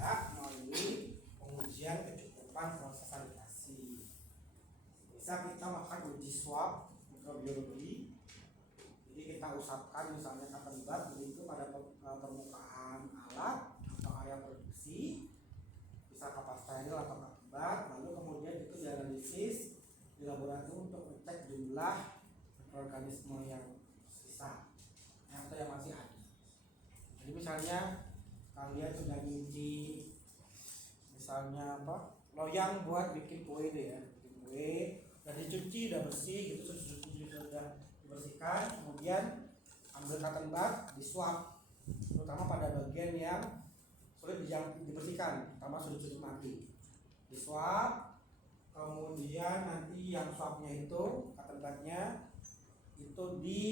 ada melalui pengujian kecukupan proses sanitasi. Bisa kita melakukan uji swab mikrobiologi. Jadi kita usapkan misalnya cotton bud begitu pada permukaan alat atau area produksi, bisa kapas steril atau cotton bud, lalu kemudian itu dianalisis di laboratorium untuk mengecek jumlah mikroorganisme yang sisa atau yang masih ada. Jadi misalnya kalian sudah nyuci misalnya loyang buat bikin kue itu ya, bikin kue dan dicuci udah bersih gitu, sudah dibersihkan, kemudian ambil cotton bud, disuap, terutama pada bagian yang sulit dibersihkan, terutama sudut-sudut mati, disuap, kemudian nanti yang suapnya itu cotton budnya itu di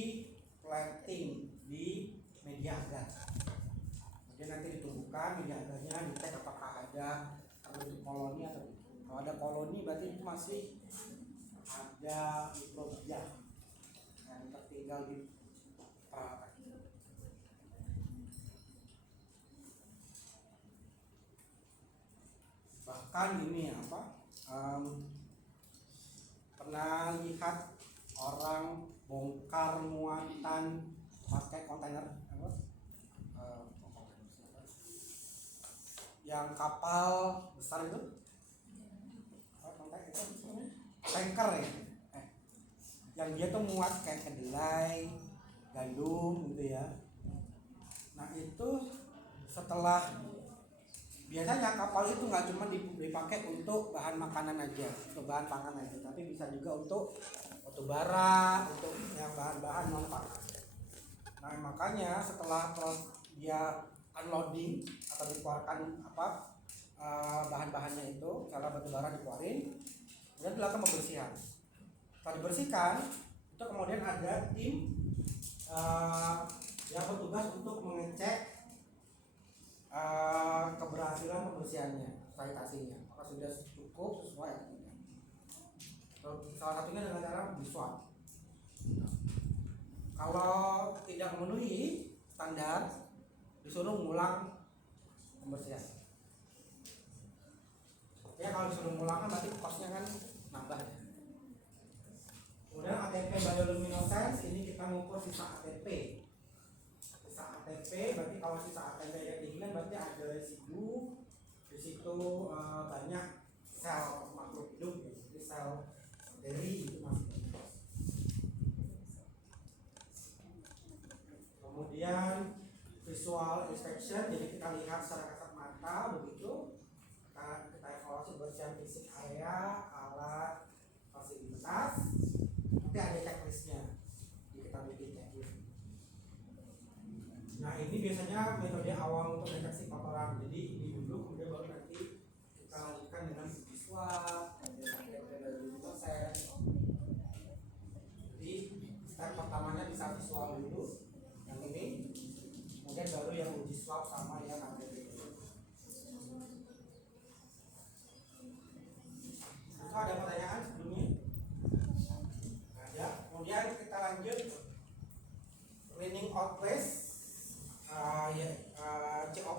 planting di media agar, kemudian nanti ditumbuhkan media agarnya, dicek apakah ada terbentuk koloni atau tidak. Kalau ada koloni berarti itu masih ada mikrobia yang tertinggal di peralatan. Bahkan ini pernah lihat orang bongkar muatan pakai kontainer yang kapal besar itu, tanker ya, yang dia tuh muat kayak kedelai, gandum gitu ya. Nah itu setelah, biasanya kapal itu nggak cuma dipakai untuk bahan makanan aja, untuk bahan pangan aja, tapi bisa juga untuk batu bara, untuk yang bahan-bahan non pangan. Nah makanya setelah dia unloading atau dikeluarkan bahan-bahannya itu, kalau batu bara dikeluarin, kemudian dilakukan pembersihan. Setelah dibersihkan, itu kemudian ada tim yang bertugas untuk mengecek keberhasilan pembersihannya, sanitasinya, apakah sudah cukup sesuai atau tidak. Salah satunya dengan cara disuap. Kalau tidak memenuhi standar, disuruh ngulang pembersihan. Ya kalau disuruh ngulang kan berarti kosnya kan nambah ya. Kemudian ATP bioluminescence, ini kita mengukur sisa ATP. Sisa ATP berarti kalau sisa ATP yang tinggi berarti ada residu di situ, banyak sel makhluk hidup, jadi sel bakteri itu masih banyak. Kemudian visual inspection, jadi kita lihat secara kasat mata begitu, kita evaluasi kebersihan fisik area, alat, fasilitas. Nanti ada checklistnya, jadi kita bikin checklist. Nah ini biasanya metode awal untuk deteksi kotoran. Jadi ini dulu, kemudian baru nanti kita lanjutkan dengan uji swab, proses. Jadi step pertamanya bisa visual dulu, yang ini, kemudian baru yang uji swab sama yang ATP. Itu ada pertanyaan sebelumnya? Ada. Kemudian kita lanjut cleaning out place,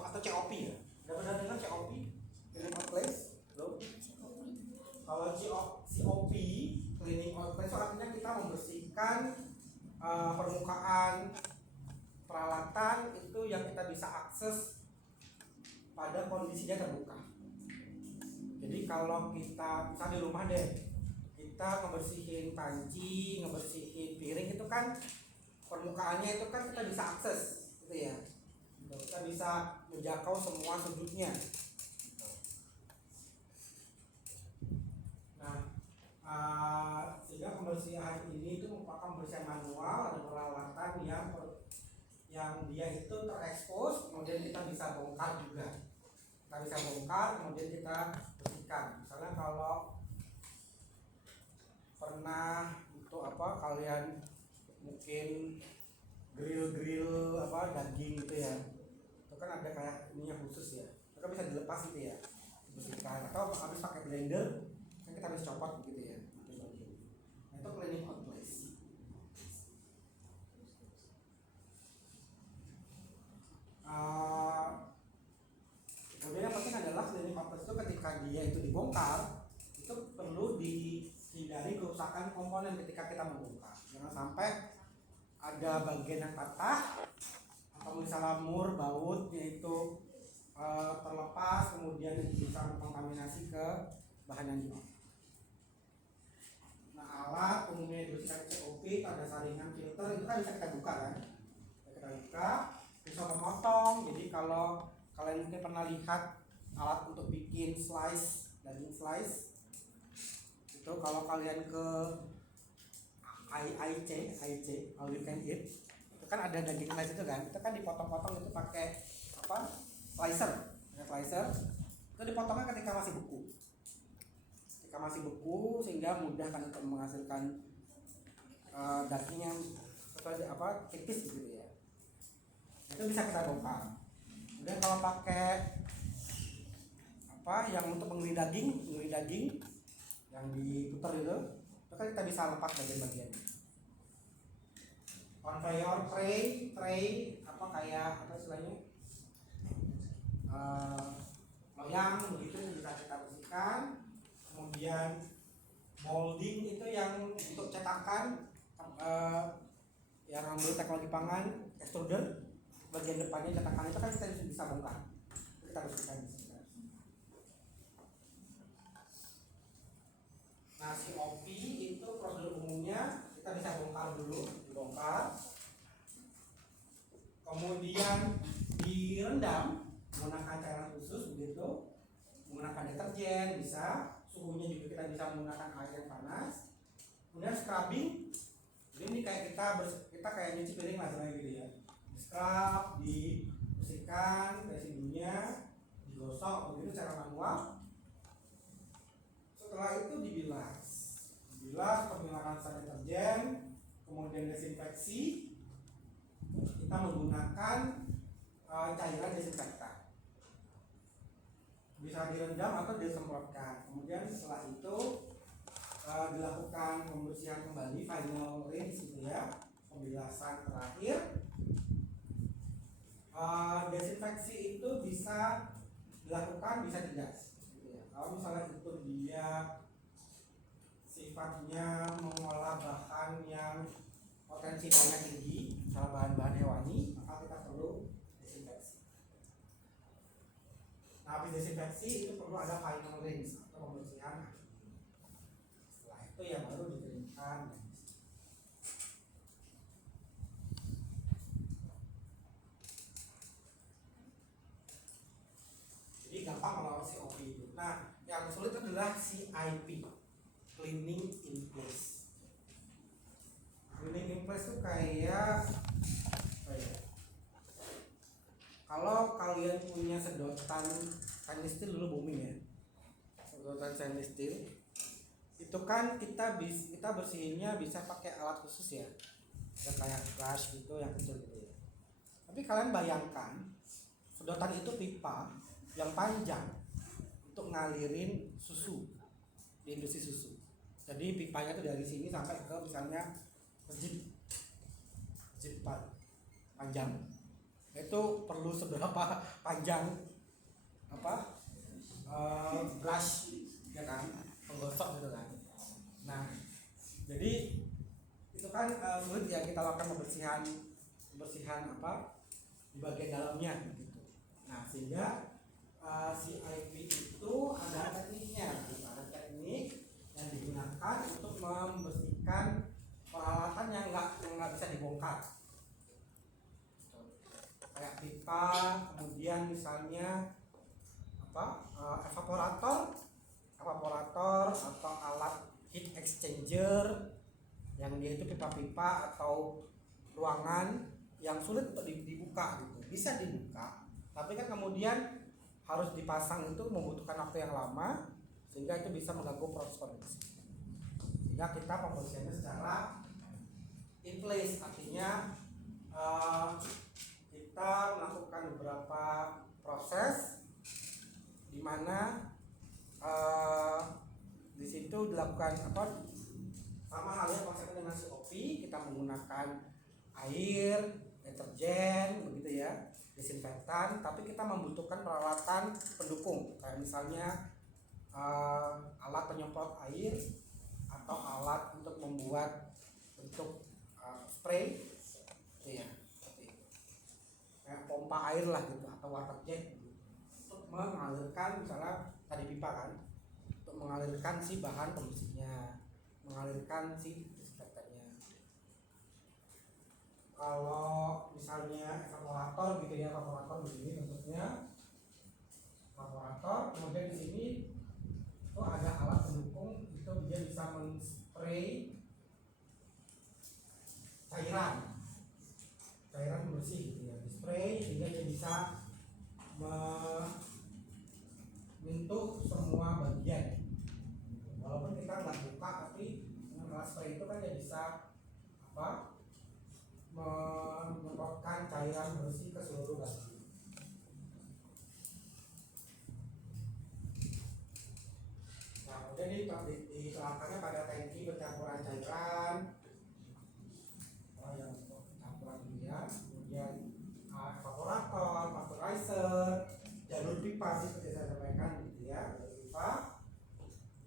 atau COP ya. Udah pernah dengar COP? Cleaning out place? Belum? Kalau COP, cleaning out place, artinya kita membersihkan permukaan peralatan itu yang kita bisa akses pada kondisinya terbuka. Jadi kalau kita misalnya di rumah deh, kita ngebersihin panci, ngebersihin piring, itu kan permukaannya itu kan kita bisa akses gitu ya. Kita bisa menjangkau semua sudutnya. Nah, sehingga pembersihan ini itu merupakan pembersihan manual, ada peralatan yang dia itu terekspos, kemudian kita bisa bongkar juga. Kita bisa bongkar, kemudian kita bersihkan. Misalnya kalau pernah untuk kalian mungkin grill daging gitu ya, itu kan ada kayak ininya khusus ya, itu kan bisa dilepas gitu ya, dibersihkan. Atau habis pakai blender kan kita bisa copot gitu ya. Nah itu cleaning out place. Kemudian yang penting V14 itu ketika dia itu dibongkar itu perlu dihindari kerusakan komponen ketika kita membongkar. Jangan sampai ada bagian yang patah atau misalnya mur bautnya itu terlepas, kemudian bisa mengkontaminasi ke bahan yang dipakai. Nah, alat umumnya dibersihkan COP pada saringan filter itu kan bisa kita buka kan, kita buka, bisa memotong. Jadi kalau kalian mungkin pernah lihat alat untuk bikin slice, daging slice itu, kalau kalian ke AIC All You Can Eat itu kan ada daging slice itu kan dipotong-potong itu pakai apa, slicer itu dipotongnya ketika masih beku sehingga mudah kan untuk menghasilkan daging yang tipis gitu ya. Itu bisa kita bongkar. Kemudian kalau pakai yang untuk mengiris daging yang diputar itu kan kita bisa lepas bagian-bagian. Conveyor tray kayak apa istilahnya, loyang begitu bisa kita bersihkan. Kemudian molding itu yang untuk cetakan, yang ambil teknologi pangan, extruder, bagian depannya cetakan itu kan kita bisa bongkar, kita bersihkan. Nah, COP itu prosedur umumnya kita bisa dibongkar, kemudian direndam menggunakan cairan khusus begitu, menggunakan deterjen bisa, suhunya juga kita bisa menggunakan air yang panas. Kemudian scrubbing, ini kayak kita kayak nyuci piring lah gitu ya, di scrub, dibersihkan residunya, digosok begitu secara manual. Setelah itu dibilas penggunaan deterjen, kemudian desinfeksi. Kita menggunakan cairan desinfektan, bisa direndam atau disemprotkan. Kemudian setelah itu dilakukan pembersihan kembali, final rinse gitu ya, pembilasan terakhir. Desinfeksi itu bisa dilakukan, bisa tidak. Kalau misalnya itu dia sifatnya mengolah bahan yang potensi baunya tinggi, misalnya bahan-bahan hewani, maka kita perlu desinfeksi. Nah, habis desinfeksi itu perlu ada final rinse atau pembersihan. Setelah itu ya baru dikeringkan. Jadi gampang kalau COP itu. Nah, yang sulit adalah CIP, cleaning in place. Cleaning in place itu kayak kalau kalian punya sedotan stainless steel, dulu booming ya, sedotan stainless steel itu kan kita bersihinnya bisa pakai alat khusus ya, ada kayak brush gitu yang kecil gitu ya. Tapi kalian bayangkan sedotan itu pipa yang panjang untuk ngalirin susu di industri susu. Jadi pipanya itu dari sini sampai ke misalnya jeep panjang. Itu perlu seberapa panjang brush ya kan, penggosok gitu kan. Nah, jadi itu kan sulit ya kita lakukan pembersihan di bagian dalamnya gitu. Nah, sehingga CIP itu ada tekniknya, ada teknik yang digunakan untuk membersihkan peralatan yang nggak bisa dibongkar, kayak pipa, kemudian misalnya evaporator atau alat heat exchanger yang dia itu pipa-pipa atau ruangan yang sulit untuk dibuka gitu. Bisa dibuka, tapi kan kemudian harus dipasang, itu membutuhkan waktu yang lama sehingga itu bisa mengganggu proses produksi. Sehingga kita pembersihannya secara in place, artinya kita melakukan beberapa proses di mana di situ dilakukan sama halnya konsepnya dengan COP, kita menggunakan air, deterjen begitu ya, desinfektan, tapi kita membutuhkan peralatan pendukung, kayak misalnya alat penyemprot air atau alat untuk membuat bentuk spray, gitu ya, seperti itu. Kayak pompa air lah gitu, atau water jet gitu, untuk mengalirkan, misalnya tadi pipa kan, untuk mengalirkan si bahan pembersihnya, mengalirkan si disinfektannya. Kalau misalnya evaporator gitu ya, evaporator begini bentuknya, evaporator. Kemudian di sini itu ada alat pendukung, itu dia bisa men-spray cairan pembersih gitu ya, di spray sehingga dia bisa menyentuh semua bagian. Walaupun kita nggak buka, tapi dengan alat spray itu kan dia bisa menyemprotkan cairan bersih ke seluruh bagian. Nah, kemudian diterapkannya pada tangki pencampuran cairan, yang untuk campuran kemudian evaporator, vaporizer, jalur pipa seperti saya sampaikan gitu ya, jalur pipa.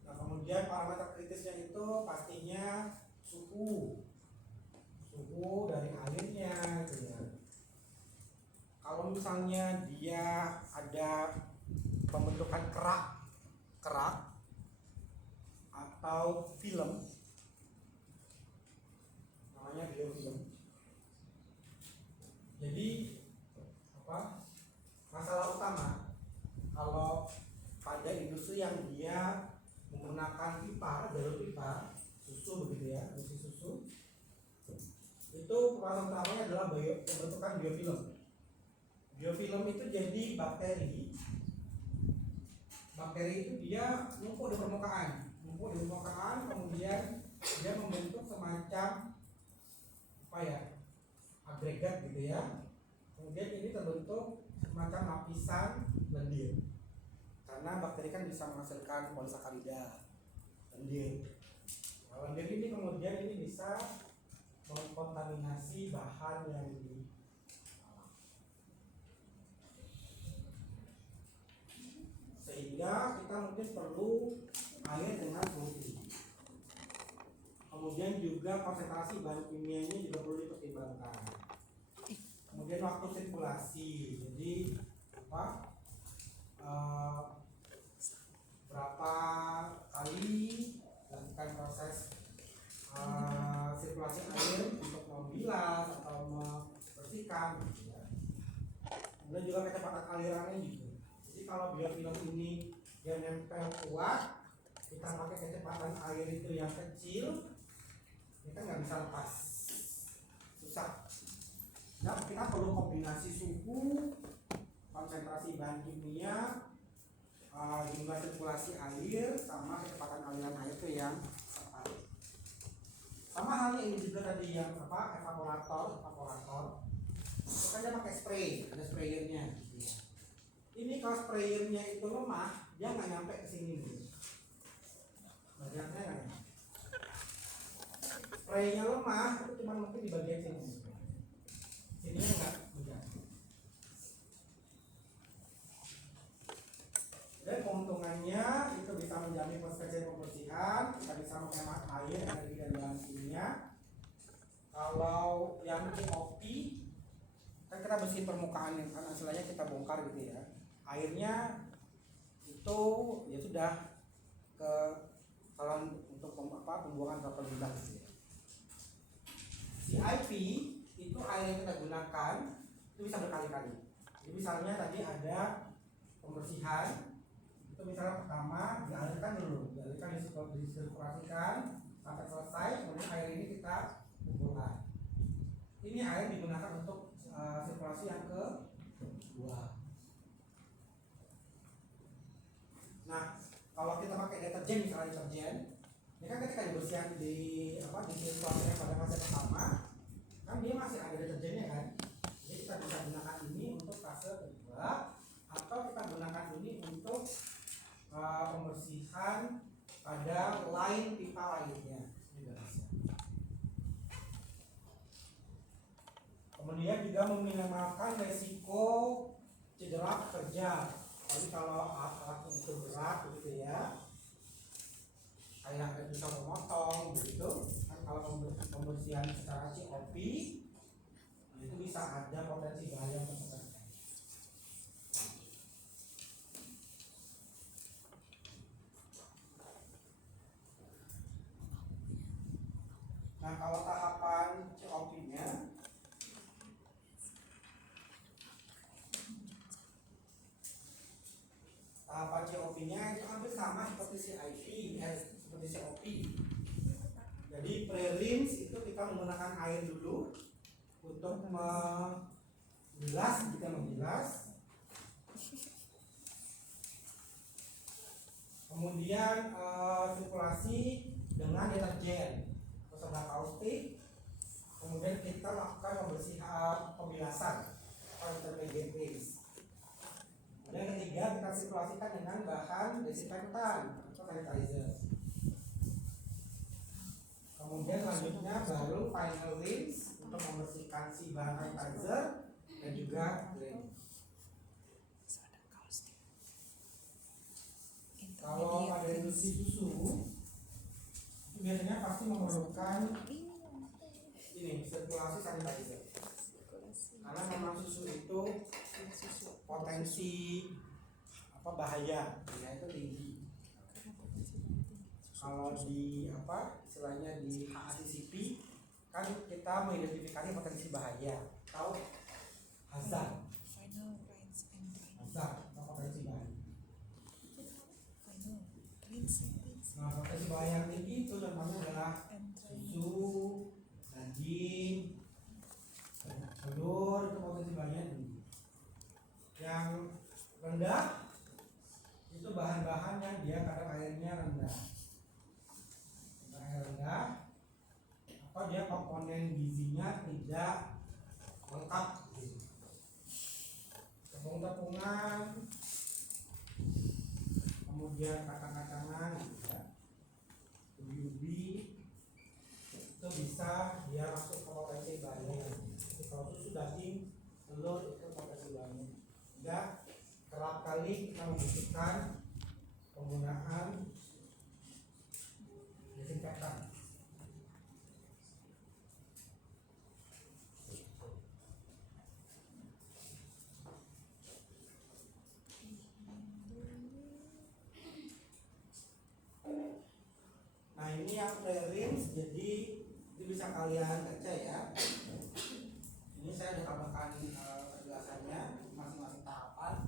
Nah, kemudian parameter kritisnya itu pastinya suhu dari airnya gitu ya. Kalau misalnya dia ada pembentukan kerak atau film, namanya biofilm. Jadi masalah utama kalau pada industri yang dia menggunakan pipa, jalur pipa susu begitu ya, industri susu, itu masalah utamanya adalah pembentukan biofilm. Biofilm itu jadi bakteri itu dia numpuk di permukaan, kemudian dia membentuk semacam agregat gitu ya. Kemudian ini terbentuk semacam lapisan lendir, karena bakteri kan bisa menghasilkan polisakarida lendir. Nah, lendir ini kemudian ini bisa mengkontaminasi bahan yang di alam, sehingga kita mungkin perlu air dengan suhu tinggi. Kemudian juga konsentrasi bahan kimianya juga perlu dipertimbangkan. Kemudian waktu sirkulasi, jadi berapa kali lakukan proses sirkulasi air untuk membilas atau membersihkan gitu ya. Kemudian juga kecepatan alirannya juga. Jadi kalau biofilm ini dia nempel kuat, kita pakai kecepatan air itu yang kecil, kita nggak bisa lepas, susah. Nah, kita perlu kombinasi suhu, konsentrasi bahan kimia, jumlah sirkulasi air, sama kecepatan aliran air itu yang tepat. Sama halnya ini juga tadi yang evaporator itu kan dia pakai spray, ada sprayernya gitu ya. Ini kalau sprayernya itu lemah, dia nggak nyampe ke sini gitu. Bagiannya nggak nyampe. Spraynya lemah, itu cuma mungkin di bagian sini. Sininya nggak menjadi. Dan keuntungannya itu bisa menjamin proses pembersihan, kita bisa menghemat air, energi dan bahan kimia. Kalau yang TOP kan kita bersihin permukaan, kan istilahnya kita bongkar gitu ya. Airnya itu ya sudah ke saluran untuk pembuangan sampel limbah gitu ya. CIP itu air yang kita gunakan itu bisa berkali-kali. Jadi misalnya tadi ada pembersihan, itu misalnya pertama dialirkan disirkulasikan sampai selesai, kemudian air ini kita kumpulkan. Ini air digunakan untuk sirkulasi yang kedua. Nah, kalau kita pakai deterjen, misalnya deterjen, ini kan ketika dibersihkan disirkulasikan pada fase pertama, kan dia masih ada deterjennya kan. Jadi kita bisa gunakan ini untuk fase kedua, atau kita gunakan ini untuk pembersihan pada line pipa lainnya juga bisa. Kemudian juga meminimalkan resiko cedera pekerja. Tapi kalau alatnya itu berat gitu ya, kayak ada pisau memotong begitu kan, kalau pembersihan secara COP itu bisa ada potensi bahaya untuk pekerja. Nah, kalau tahapan COP-nya itu hampir sama seperti CIP, seperti COP. Jadi pre-rinse itu kita menggunakan air dulu untuk membilas, kita membilas. Kemudian sirkulasi dengan deterjen atau soda kaustik. Kemudian kita lakukan pembersihan pembilasan atau intermediate rinse. Kemudian ketiga kita sirkulasikan dengan bahan desinfektan atau sanitizer. Kemudian selanjutnya baru final rinse untuk membersihkan si bahan sanitizer dan juga drain. Kalau pada industri susu itu biasanya pasti memerlukan ini sirkulasi sanitizer, karena memang susu itu potensi bahaya ya itu tinggi. Kalau di istilahnya di HACCP kan kita mengidentifikasi potensi bahaya atau hazard atau potensi bahaya. Nah, potensi bahaya yang tinggi itu contohnya adalah susu, daging, telur, itu potensi bahaya tinggi. Yang rendah itu bahan-bahan yang dia kadar airnya rendah, atau dia komponen gizinya tidak lengkap, tepung-tepungan, kemudian kacang-kacangan, ubi-ubi, itu bisa dia masuk ke potensi bahaya. Kalau susu, daging, telur itu potensi bahaya. Tidak kerap kali kita membutuhkan penggunaan desinfektan. Nah, ini yang pre-rinse, jadi itu bisa kalian baca ya. Ini saya sudah tambahkan penjelasannya masing-masing tahapan.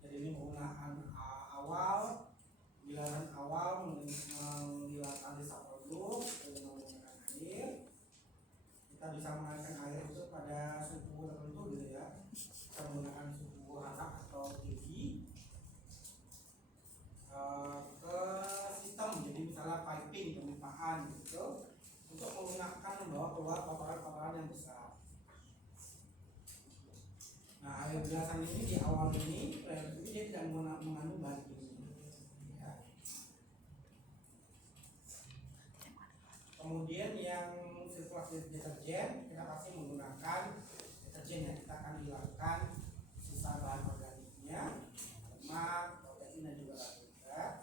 Jadi ini penggunaan awal, bilangan awal, menghilangkan sisa produk dengan menggunakan air. Kita bisa mengalirkan air itu pada suhu tertentu gitu ya. Kita menggunakan suhu hangat atau tinggi ke sistem, jadi misalnya piping, pemipaan gitu, untuk menggunakan membawa keluar kotoran-kotoran yang besar. Nah, air bilasan ini di awal ini dia tidak mengandung bahan kimia ya. Kemudian yang sirkulasi deterjen, kita pasti menggunakan deterjen yang kita akan hilangkan sisa bahan organiknya, lemak, protein dan juga karbohidrat.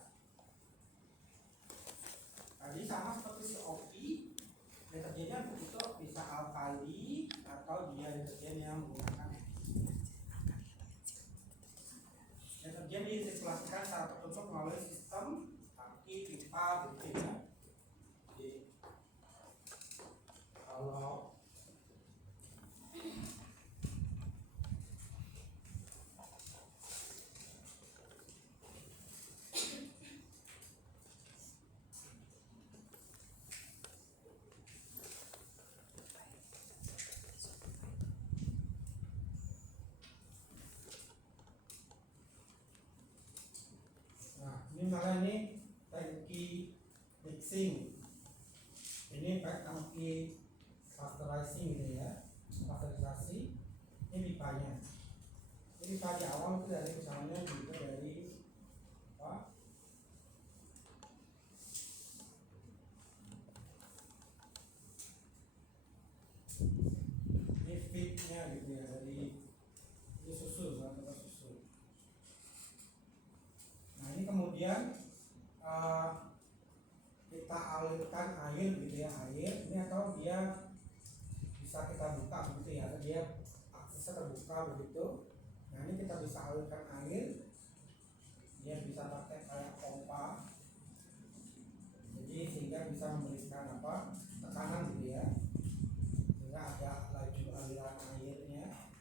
Tadi sama seperti COP, deterjennya itu bisa alkali atau dia deterjen yang menggunakan deterjen disirkulasikan secara tertutup melalui sistem tangki pipa gitu ya. Jadi kalau ini misalnya ini tangki mixing, ini pakai tangki pasteurizing gitu ya, pasteurisasi. Ini pipanya, ini pipa di awal itu dari misalnya juga dari apa? Ini feednya gitu ya, dari ini susu, atau susu. kemudian kita alirkan air gitu ya, air ini, atau dia bisa kita buka begitu ya, dia aksesnya terbuka begitu. Nah ini kita bisa alirkan air, dia bisa pakai kayak pompa, jadi sehingga bisa memberikan tekanan gitu ya, sehingga ada laju aliran airnya.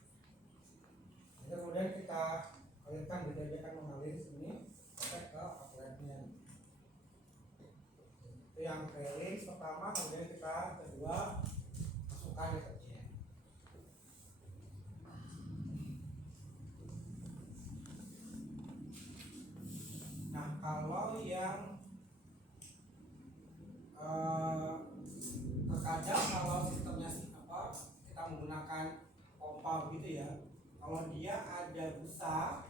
Jadi kemudian kita alirkan gitu, dia akan mengalir sini sampai ke outletnya. Itu yang release pertama. Kemudian kita kedua masukkan deterjen. Nah kalau yang terkadang kalau sistemnya kita menggunakan pompa begitu ya, kalau dia ada busa,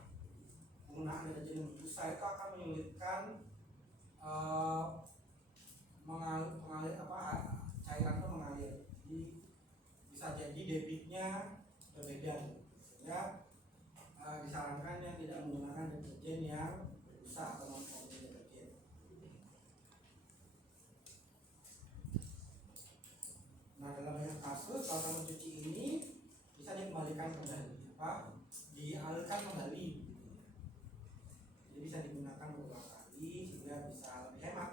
penggunaan deterjen busa itu akan menyulitkan mengalir cairan itu mengalir. Jadi bisa jadi debitnya berbeda ya. Disarankan yang tidak menggunakan deterjen yang busa atau non-foaming deterjen. Nah dalam banyak kasus kalau mencuci ini bisa dikembalikan kembali, dialirkan kembali, jadi bisa digunakan beberapa kali sehingga bisa lebih hemat.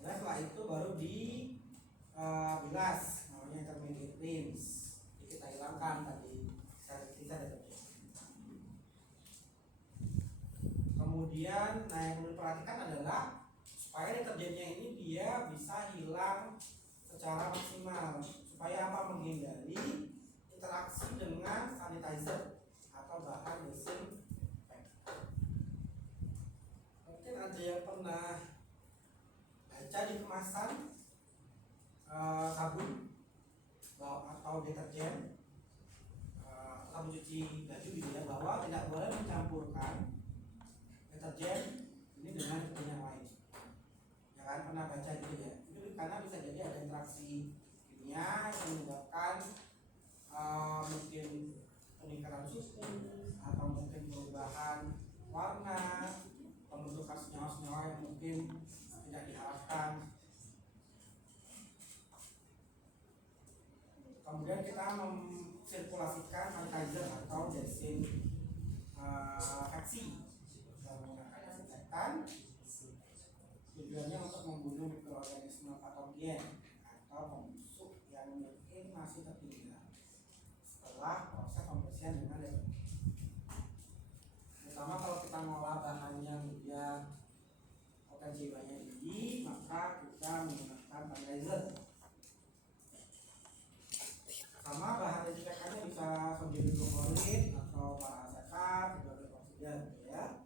Nah setelah itu baru dibilas, namanya intermediate rinse. Jadi kita hilangkan tadi sisa deterjen. Kemudian yang perlu diperhatikan adalah supaya deterjennya ini dia bisa hilang secara maksimal, supaya menghindari interaksi dengan sanitizer atau bahan disinfektan. Mungkin ada yang pernah baca di kemasan sabun atau deterjen sabun cuci baju gitu ya, bahwa tidak boleh mencampurkan deterjen ini dengan deterjen yang lain. Ya kan, pernah baca gitu ya. Itu karena bisa jadi ada interaksi kimia yang menyebabkan mungkin peningkatan suhu atau mungkin perubahan warna, pembentukan senyawa-senyawa yang mungkin tidak diharapkan. Kemudian kita mensirkulasikan sanitizer atau desinfeksi menggunakan desinfektan. Tujuannya untuk membunuh mikroorganisme patogen atau pembusuk yang mungkin masih tertinggal setelah proses pembersihan dengan deterjen. Terutama kalau kita ngolah bahannya dia potensi banyak tinggi, maka kita menggunakan sanitizer. Sama bahan desinfektannya bisa sodium hidroklorid atau paracetat, hidrogen ya.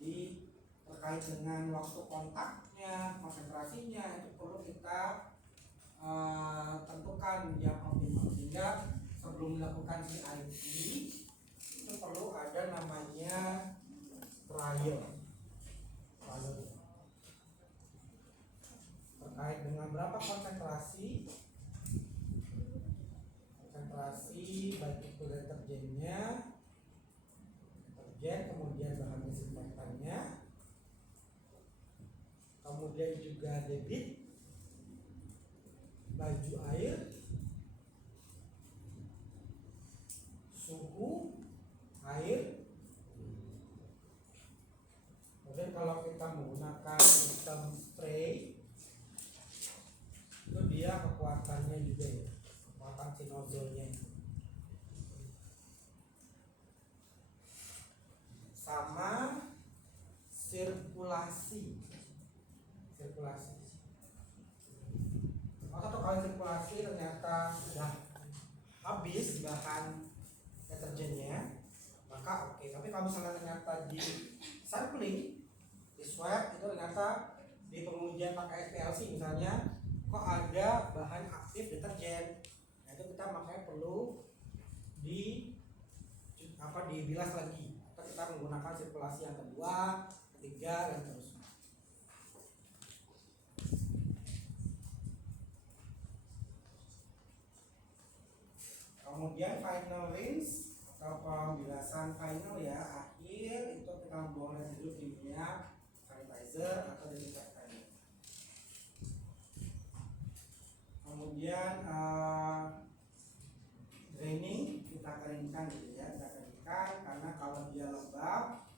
Jadi terkait dengan waktu kontaknya, konsentrasinya itu perlu kita tentukan yang optimal, sehingga sebelum melakukan CIP itu perlu ada namanya trial terkait dengan berapa konsentrasi baik itu deterjen, kemudian bahan desinfektannya, kemudian juga debit, laju air, suhu air. Kemudian kalau kita menggunakan sistem spray itu dia kekuatannya juga ya, kekuatan si nozzle-nya. Sama sirkulasi. Atau kalau sirkulasi ternyata sudah habis bahan deterjennya, maka oke. Tapi kalau misalnya ternyata di sampling, di swab itu ternyata di pengujian pakai SPLC misalnya, kok ada bahan aktif deterjen, nah itu kita makanya perlu dibilas lagi, atau kita menggunakan sirkulasi yang kedua, ketiga, dan seterusnya. Kemudian Kemudian final rinse atau pembilasan final ya, akhir itu kita buang residu kimia, sanitizer atau disinfektan. Kemudian draining kita keringkan gitu ya, kita keringkan karena kalau dia lembab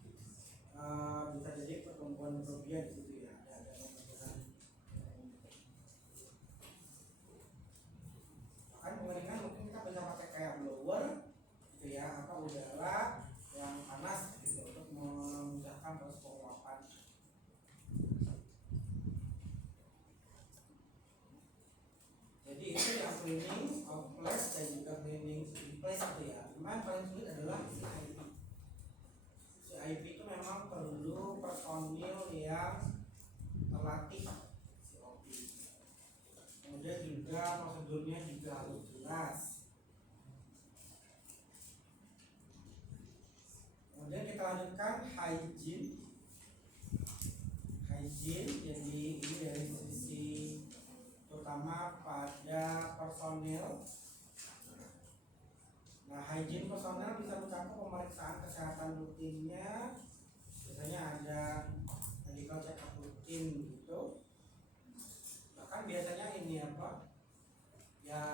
bisa jadi pertumbuhan mikrobia di situ ya, ada pembentukan. Bahkan pengeringan mungkin kita bisa pakai kayak blower gitu ya, atau udara yang panas gitu untuk memudahkan proses penguapan. Jadi itu yang cleaning outflash dan juga cleaning replace itu ya. Cuman paling sulit adalah CIP. CIP itu memang perlu personil yang terlatih COP. Kemudian juga prosedurnya juga harus jelas. Kemudian kita lanjutkan hygiene. Hygiene jadi ini dari sisi terutama pada personil. Nah, hygiene personel bisa mencakup pemeriksaan kesehatan rutinnya. Biasanya ada medical check up rutin gitu. Bahkan biasanya ini apa? Ya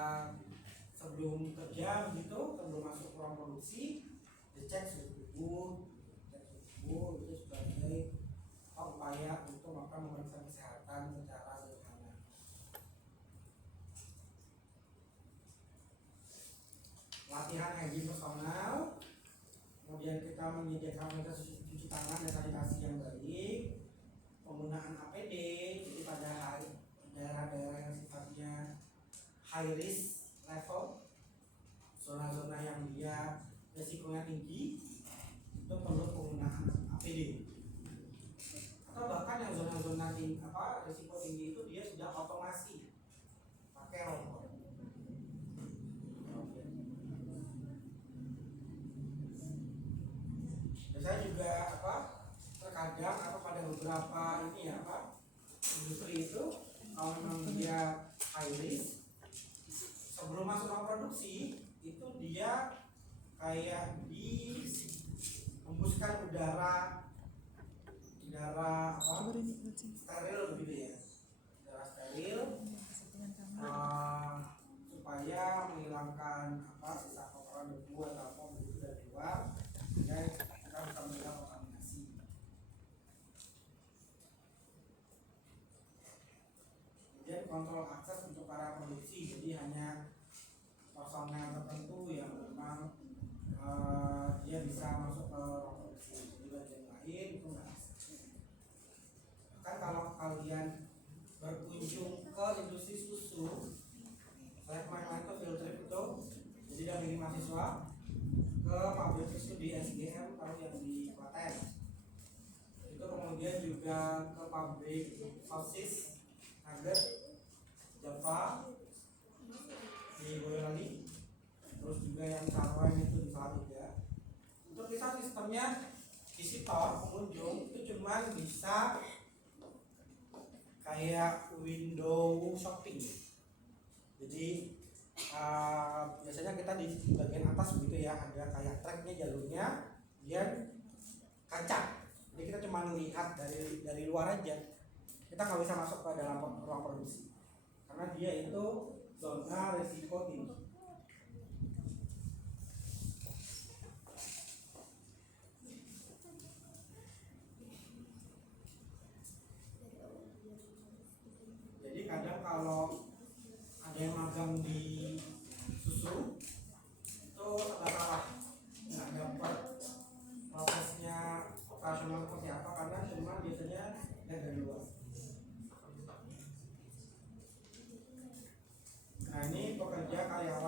sebelum kerja gitu, sebelum masuk ruang produksi, dicek suhu tubuh, itu sebagai upaya untuk melakukan pemeriksaan kesehatan secara sederhana. Latihan hygiene personal, kemudian kita menyediakan fasilitas cuci tangan dan sanitasi yang baik, penggunaan APD, jadi pada daerah-daerah yang sifatnya high risk level, zona-zona yang dia resikonya tinggi, itu perlu penggunaan APD. Atau bahkan yang zona-zona risiko tinggi itu dia sudah otomasi pakai robot. Saya juga terkadang pada beberapa industri itu kalau memang dia high risk, sebelum masuk ruang produksi itu dia kayak dihembuskan udara steril begitu ya, udara steril supaya menghilangkan sisa kotoran debu atau apa begitu dari luar, sehingga kita bisa menjaga kontaminasi. Kemudian kontrol akses untuk para produksi, jadi hanya personel tertentu yang memang dia bisa masuk ke ruang produksi, jadi bagian lain itu nggak bisa. Bahkan kalau kalian berkunjung ke industri susu, saya kemarin itu field trip itu, jadi dari mahasiswa ke pabrik susu di SGM kalau yang di Klaten, itu kemudian juga ke pabrik sosis nugget Java di Boyolali, terus juga yang Carwen itu di Salatiga. Untuk kita sistemnya visitor pengunjung itu cuma bisa kayak window shopping. Jadi biasanya kita di bagian atas begitu ya, ada kayak treknya, jalurnya, kemudian kaca. Jadi kita cuma lihat dari luar aja. Kita nggak bisa masuk ke dalam ruang produksi karena dia itu zona risiko tinggi. Jadi kadang kalau ada yang magang di susu itu nggak dapat prosesnya operasional seperti apa karena cuma biasanya dari luar. Nah ini pekerja karyawan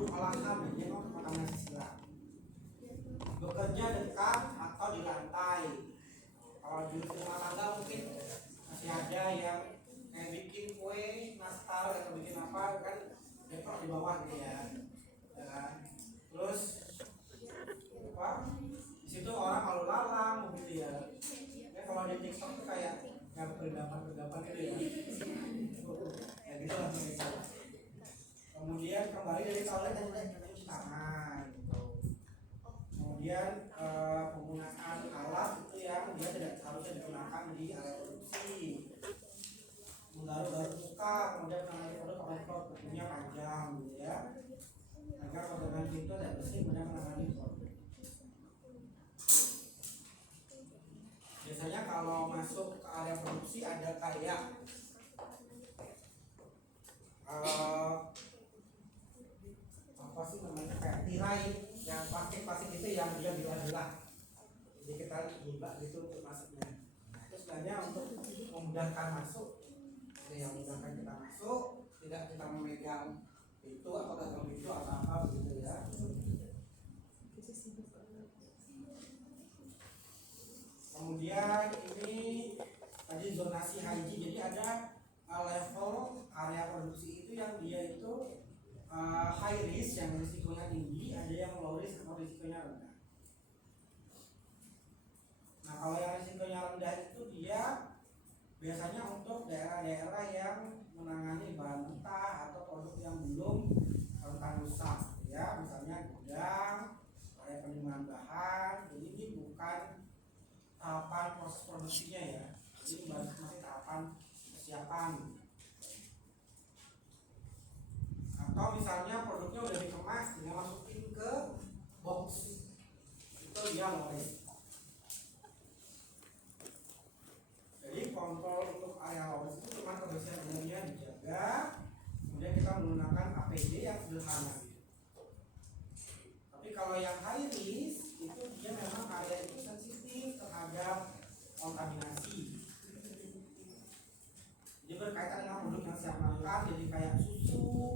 produk olahan ini kontaminasi silang. Bekerja dekat atau di lantai. Kalau di rumah tangga mungkin masih ada yang kayak bikin kue nastar atau bikin apa kan dekat di bawah gitu ya. Terus apa? Di situ orang lalu lalang gitu ya. Ya kalau di TikTok tuh kayak berdapan gitu ya. Ya gitu lah gitu. Kemudian kembali dari toilet dan cuci tangan gitu. Kemudian penggunaan alat itu yang dia tidak harusnya digunakan di area produksi, menggaruk-garuk muka, kemudian menangani produk berikutnya panjang gitu ya, agar organ itu tidak bersih kemudian menangani produk. Biasanya kalau masuk ke area produksi ada kayak apa sih namanya, kayak tirai yang plastik itu yang dia bilah-bilah, jadi kita buka gitu untuk masuknya. Itu sebenarnya untuk memudahkan masuk, yang memudahkan kita masuk, tidak kita memegang itu atau gagang itu atau apa begitu ya. Kemudian ini tadi zonasi hygiene, jadi ada level area produksi itu yang dia itu high risk yang risikonya tinggi, ada yang low risk atau risikonya rendah. Nah kalau yang risikonya rendah itu dia biasanya untuk daerah-daerah yang menangani bahan mentah atau produk yang belum rentan rusak ya, misalnya gudang, area penyimpanan bahan. Jadi ini bukan tahapan proses produksinya ya, ini masih tahapan persiapan. Atau misalnya produknya udah dikemas tinggal masukin ke box, itu dia low risk. Jadi kontrol untuk area low risk itu cuma kebersihan umumnya dijaga, kemudian kita menggunakan APD yang sederhana. Tapi kalau yang high risk itu dia memang area itu sensitif terhadap kontaminasi. Jadi berkaitan dengan produk yang siap makan, jadi kayak susu,